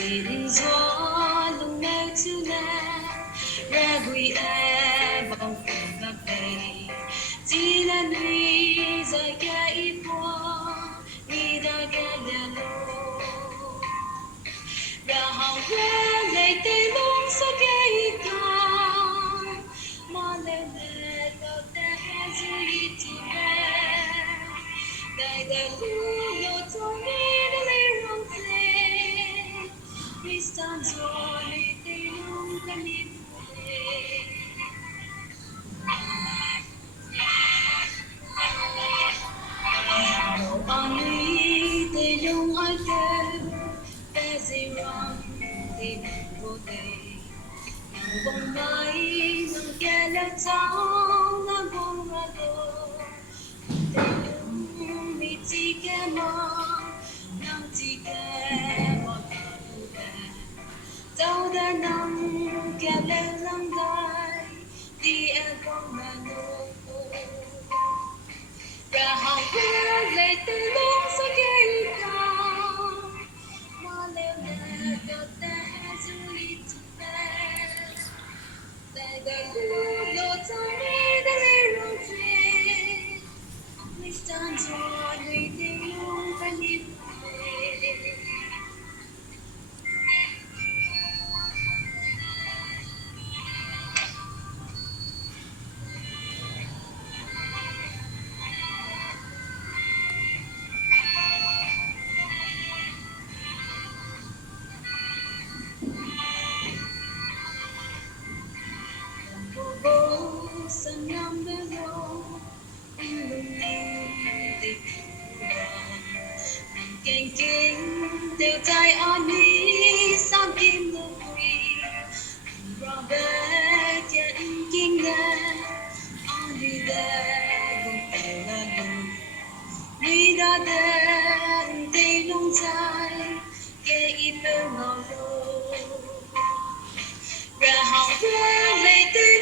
Didn't swallow no tonight. Ragui ebon from bay. Dinan is a gay boy. Need a yellow. Rahang lệ tê lung sa gay car. Malele lo te hazui to bed. Dai da lu lo to me the little play. We stand so late lung kanit. Only they don't like it. As they run, they go they. Bông mai nâng kẻ lẽ trắng ngang bông ra đô. They don't need to get more, nang chỉ kẻ một đâu đã nang kẻ lẽ lăng gai, đi em bông ra đô. Ra hồng quê lệ từ lúc sau khi cao, mà leo lẹ đợt ta du lịch về. Tại đời lưu lộ trong mi đã lấy rong chuyện, mình stand cho người tình luôn phải đi về. Vô sân năm bê lô, anh lùng tình kênh kinh đều tay on đi sao kim lưu quỳ rõ bé chân kinh nga on đi đây vùng tè là lùng đi đã đến tây lung trái kê ít bơ ngò lô ra hỏng quê về tây